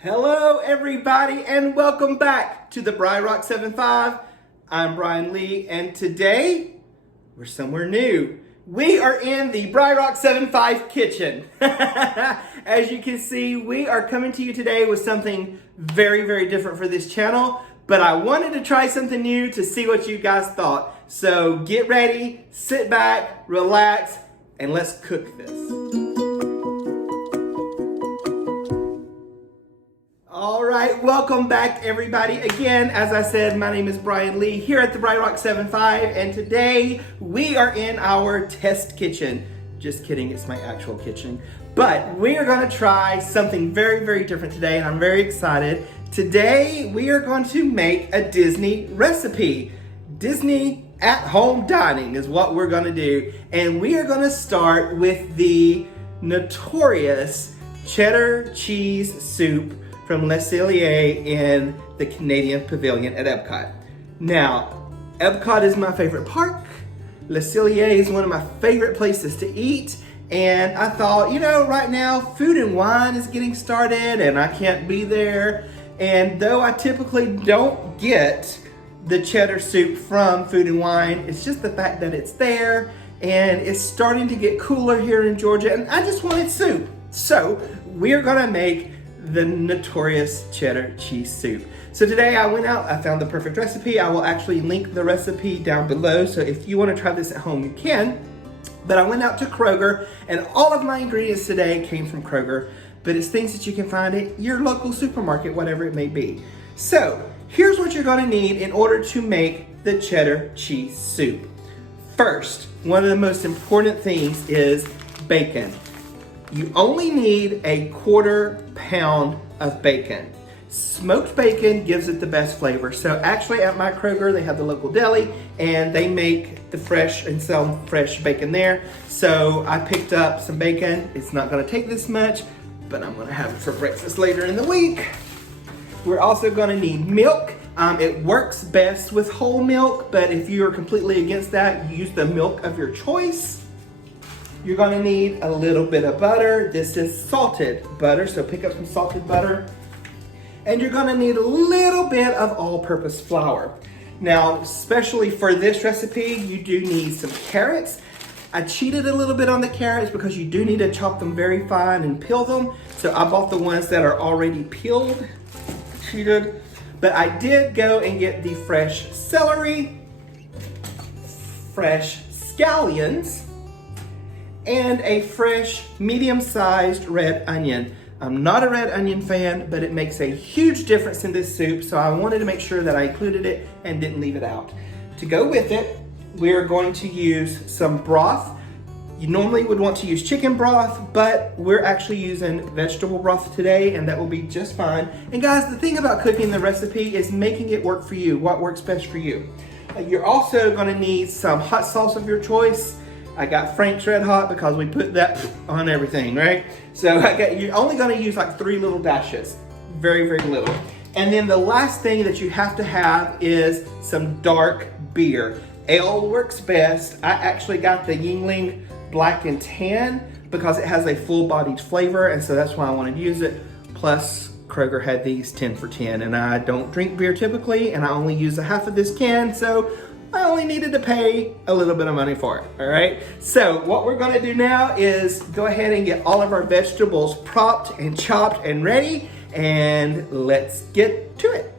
Hello everybody and welcome back to the Rock 75. I'm Brian Lee and today we're somewhere new. We are in the Rock 75 kitchen. As you can see, we are coming to you today with something very, very different for this channel, but I wanted to try something new to see what you guys thought. So get ready, sit back, relax, and let's cook this. All right, welcome back everybody. Again, as I said, my name is Brian Lee here at the Rock 75, and today we are in our test kitchen. Just kidding, it's my actual kitchen. But we are gonna try something very, very different today, and I'm very excited. Today, we are going to make a Disney recipe. Disney at-home dining is what we're gonna do. And we are gonna start with the notorious cheddar cheese soup from Cellier in the Canadian Pavilion at EPCOT. Now, EPCOT is my favorite park. Cellier is one of my favorite places to eat. And I thought, you know, right now, Food and Wine is getting started and I can't be there. And though I typically don't get the cheddar soup from Food and Wine, it's just the fact that it's there and it's starting to get cooler here in Georgia and I just wanted soup. So we're gonna make the notorious cheddar cheese soup. So today I went out, I found the perfect recipe. I will actually link the recipe down below, so if you want to try this at home, you can. But I went out to Kroger, and all of my ingredients today came from Kroger, but it's things that you can find at your local supermarket, whatever it may be. So here's what you're gonna need in order to make the cheddar cheese soup. First, one of the most important things is bacon. You only need a 1/4 pound of bacon. Smoked bacon gives it the best flavor. So actually at my Kroger, they have the local deli and they make the fresh and sell fresh bacon there. So I picked up some bacon. It's not gonna take this much, but I'm gonna have it for breakfast later in the week. We're also gonna need milk. It works best with whole milk, but if you're completely against that, use the milk of your choice. You're gonna need a little bit of butter. This is salted butter, so pick up some salted butter. And you're gonna need a little bit of all-purpose flour. Now, especially for this recipe, you do need some carrots. I cheated a little bit on the carrots because you do need to chop them very fine and peel them. So I bought the ones that are already peeled. Cheated. But I did go and get the fresh celery, fresh scallions, and a fresh medium-sized red onion. I'm not a red onion fan, but it makes a huge difference in this soup, so I wanted to make sure that I included it and didn't leave it out. To go with it, we're going to use some broth. You normally would want to use chicken broth, but we're actually using vegetable broth today, and that will be just fine. And guys, the thing about cooking the recipe is making it work for you, what works best for you. You're also gonna need some hot sauce of your choice. I got Frank's Red Hot because we put that on everything, right? So you're only gonna use like 3 little dashes, very, very little. And then the last thing that you have to have is some dark beer. Ale works best. I actually got the Yuengling Black and Tan because it has a full-bodied flavor, and so that's why I wanted to use it. Plus, Kroger had these 10 for 10, and I don't drink beer typically, and I only use a half of this can, so I only needed to pay a little bit of money for it, all right? So what we're gonna do now is go ahead and get all of our vegetables propped and chopped and ready, and let's get to it.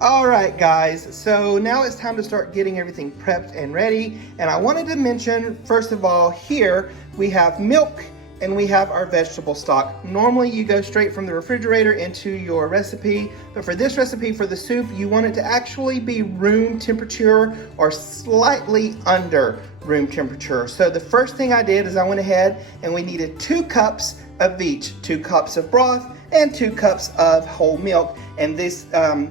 All right, guys, so now it's time to start getting everything prepped and ready. And I wanted to mention, first of all, here we have milk and we have our vegetable stock. Normally you go straight from the refrigerator into your recipe, but for this recipe, for the soup, you want it to actually be room temperature or slightly under room temperature. So the first thing I did is I went ahead and we needed 2 cups of each, 2 cups of broth and 2 cups of whole milk. And these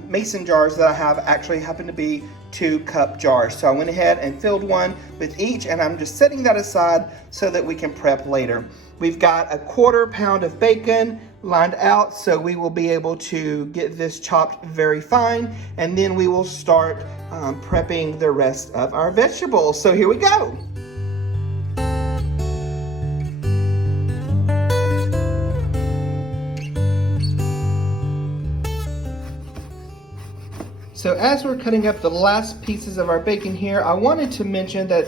mason jars that I have actually happen to be 2-cup jars. So I went ahead and filled one with each, and I'm just setting that aside so that we can prep later. We've got a 1/4 pound of bacon lined out, so we will be able to get this chopped very fine, and then we will start prepping the rest of our vegetables. So here we go. So as we're cutting up the last pieces of our bacon here, I wanted to mention that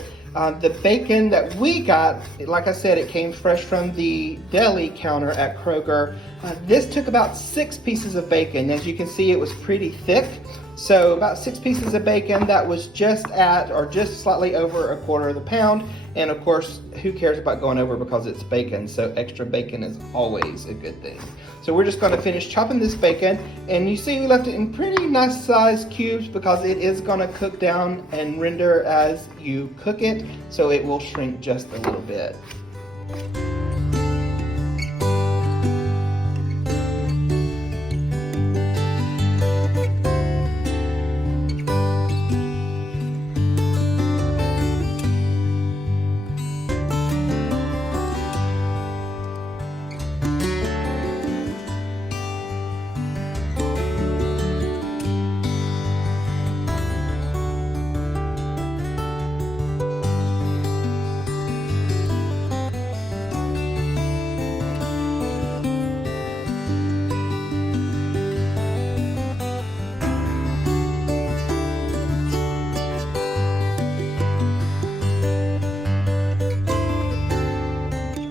the bacon that we got, like I said, it came fresh from the deli counter at Kroger. This took about 6 pieces of bacon. As you can see, it was pretty thick. So about 6 pieces of bacon, that was just at or just slightly over 1/4 pound. And of course, who cares about going over because it's bacon, so extra bacon is always a good thing. So we're just going to finish chopping this bacon, and you see we left it in pretty nice sized cubes because it is going to cook down and render as you cook it, so it will shrink just a little bit.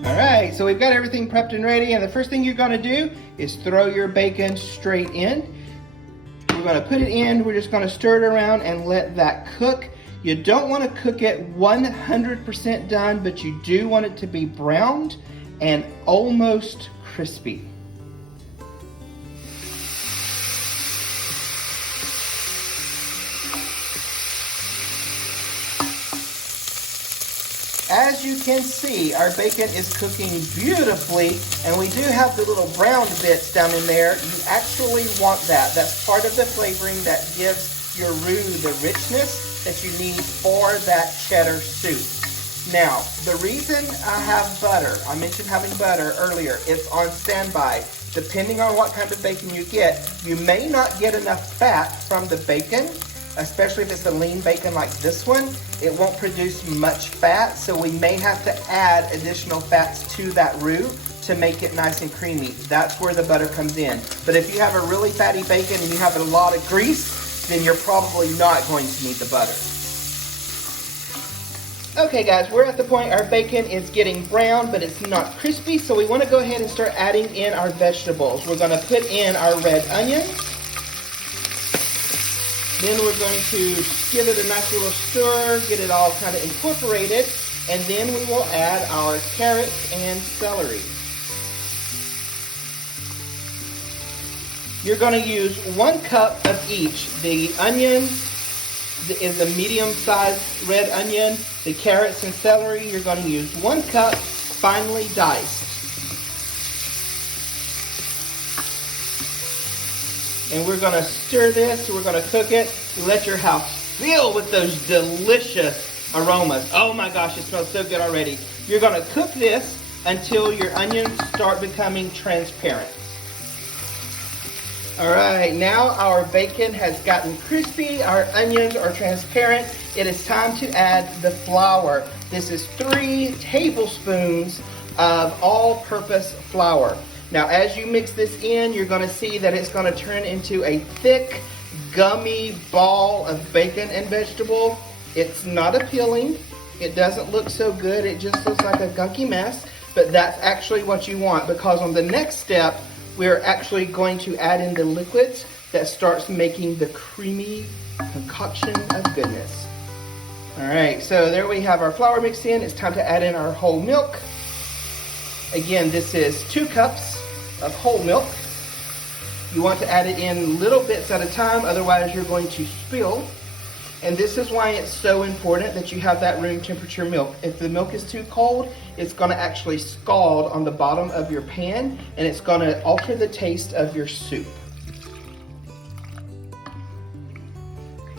Alright, so we've got everything prepped and ready, and the first thing you're going to do is throw your bacon straight in. We're going to put it in, we're just going to stir it around and let that cook. You don't want to cook it 100% done, but you do want it to be browned and almost crispy. As you can see, our bacon is cooking beautifully, and we do have the little brown bits down in there. You actually want that. That's part of the flavoring that gives your roux the richness that you need for that cheddar soup. Now, the reason I have butter, I mentioned having butter earlier, it's on standby. Depending on what kind of bacon you get, you may not get enough fat from the bacon, especially if it's a lean bacon like this one. It won't produce much fat, so we may have to add additional fats to that roux to make it nice and creamy. That's where the butter comes in. But if you have a really fatty bacon and you have a lot of grease, then you're probably not going to need the butter. Okay guys, we're at the point our bacon is getting brown, but it's not crispy, so we want to go ahead and start adding in our vegetables. We're going to put in our red onions. Then we're going to give it a nice little stir, get it all kind of incorporated, and then we will add our carrots and celery. You're going to use 1 cup of each. The onion is a medium-sized red onion. The carrots and celery, you're going to use 1 cup finely diced. And we're going to stir this, we're going to cook it, let your house fill with those delicious aromas. Oh my gosh, it smells so good already. You're going to cook this until your onions start becoming transparent. Alright, now our bacon has gotten crispy, our onions are transparent. It is time to add the flour. This is 3 tablespoons of all-purpose flour. Now, as you mix this in, you're going to see that it's going to turn into a thick, gummy ball of bacon and vegetable. It's not appealing. It doesn't look so good. It just looks like a gunky mess. But that's actually what you want, because on the next step, we're actually going to add in the liquids that starts making the creamy concoction of goodness. All right, so there we have our flour mixed in. It's time to add in our whole milk. Again, this is 2 cups of whole milk. You want to add it in little bits at a time, otherwise you're going to spill. And this is why it's so important that you have that room temperature milk. If the milk is too cold, it's going to actually scald on the bottom of your pan, and it's going to alter the taste of your soup.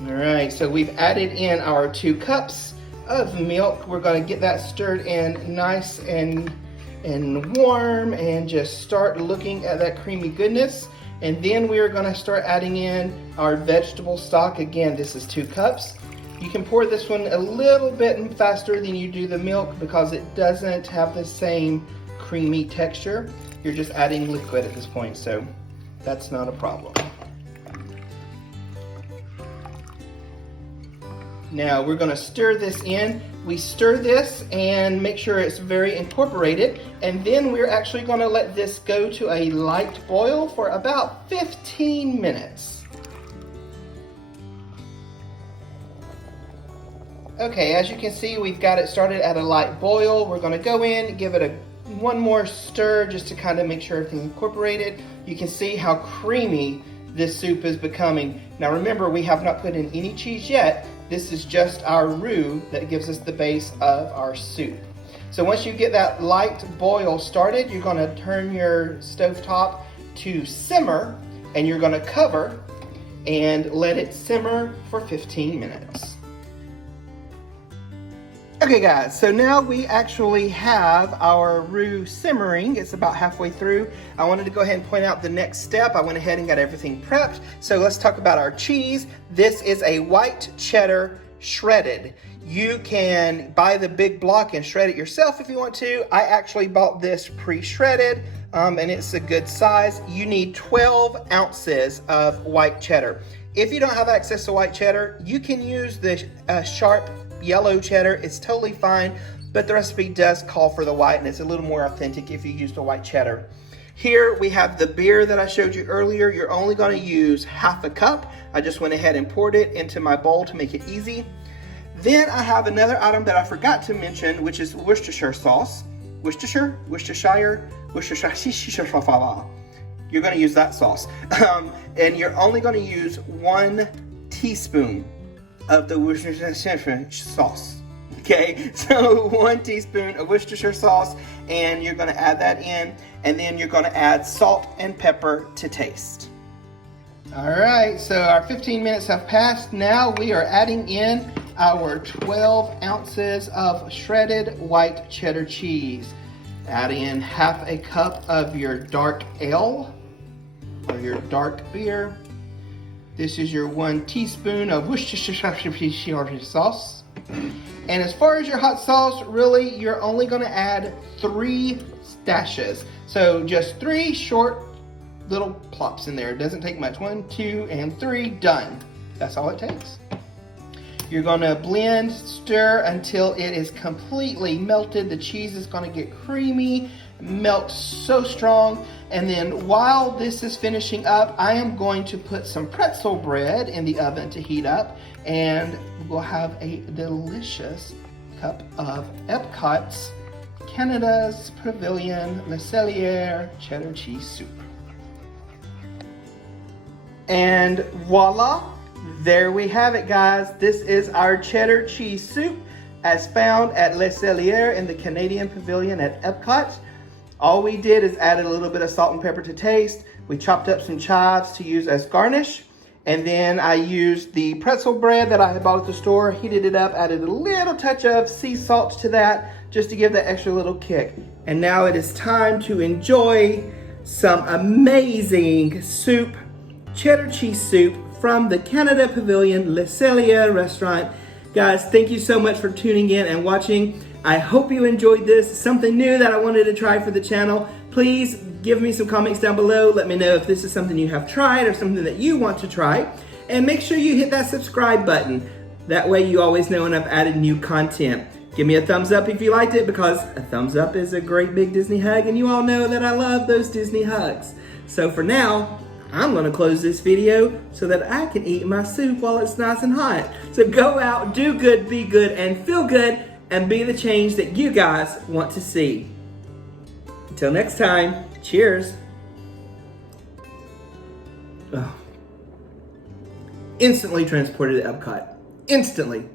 All right, so we've added in our 2 cups of milk. We're going to get that stirred in nice and warm, and just start looking at that creamy goodness. And then we're going to start adding in our vegetable stock. Again, this is 2 cups. You can pour this one a little bit faster than you do the milk because it doesn't have the same creamy texture. You're just adding liquid at this point, so that's not a problem. Now we're gonna stir this in. We stir this and make sure it's very incorporated, and then we're actually gonna let this go to a light boil for about 15 minutes. Okay, as you can see, we've got it started at a light boil. We're gonna go in, give it one more stir just to kind of make sure everything's incorporated. You can see how creamy this soup is becoming. Now remember, we have not put in any cheese yet. This is just our roux that gives us the base of our soup. So once you get that light boil started, you're gonna turn your stovetop to simmer, and you're gonna cover and let it simmer for 15 minutes. Okay guys, so now we actually have our roux simmering. It's about halfway through. I wanted to go ahead and point out the next step. I went ahead and got everything prepped. So let's talk about our cheese. This is a white cheddar shredded. You can buy the big block and shred it yourself if you want to. I actually bought this pre-shredded, and it's a good size. You need 12 ounces of white cheddar. If you don't have access to white cheddar, you can use the sharp yellow cheddar. It's totally fine, but the recipe does call for the white, and it's a little more authentic if you use the white cheddar. Here we have the beer that I showed you earlier. You're only going to use half a cup. I just went ahead and poured it into my bowl to make it easy. Then I have another item that I forgot to mention, which is Worcestershire sauce. Worcestershire. You're going to use that sauce, and you're only going to use 1 teaspoon of the Worcestershire sauce. Okay, so 1 teaspoon of Worcestershire sauce, and you're gonna add that in, and then you're gonna add salt and pepper to taste. All right, so our 15 minutes have passed. Now we are adding in our 12 ounces of shredded white cheddar cheese. Add in half a cup of your dark ale, or your dark beer. This is your 1 teaspoon of Worcestershire sauce. And as far as your hot sauce, really, you're only gonna add 3 dashes. So just 3 short little plops in there. It doesn't take much. 1, 2, and 3, done. That's all it takes. You're gonna blend, stir until it is completely melted. The cheese is gonna get creamy, melt so strong. And then while this is finishing up, I am going to put some pretzel bread in the oven to heat up, and we'll have a delicious cup of EPCOT's Canada's Pavilion Le Cellier cheddar cheese soup. And voila, there we have it, guys. This is our cheddar cheese soup as found at Le Cellier in the Canadian Pavilion at EPCOT. All we did is added a little bit of salt and pepper to taste. We chopped up some chives to use as garnish. And then I used the pretzel bread that I had bought at the store, heated it up, added a little touch of sea salt to that just to give that extra little kick. And now it is time to enjoy some amazing soup, cheddar cheese soup from the Canada Pavilion Le Cellier restaurant. Guys, thank you so much for tuning in and watching. I hope you enjoyed this. Something new that I wanted to try for the channel. Please give me some comments down below. Let me know if this is something you have tried or something that you want to try. And make sure you hit that subscribe button. That way you always know when I've added new content. Give me a thumbs up if you liked it, because a thumbs up is a great big Disney hug, and you all know that I love those Disney hugs. So for now, I'm gonna close this video so that I can eat my soup while it's nice and hot. So go out, do good, be good, and feel good, and be the change that you guys want to see. Until next time, cheers. Oh. Instantly transported to EPCOT. Instantly.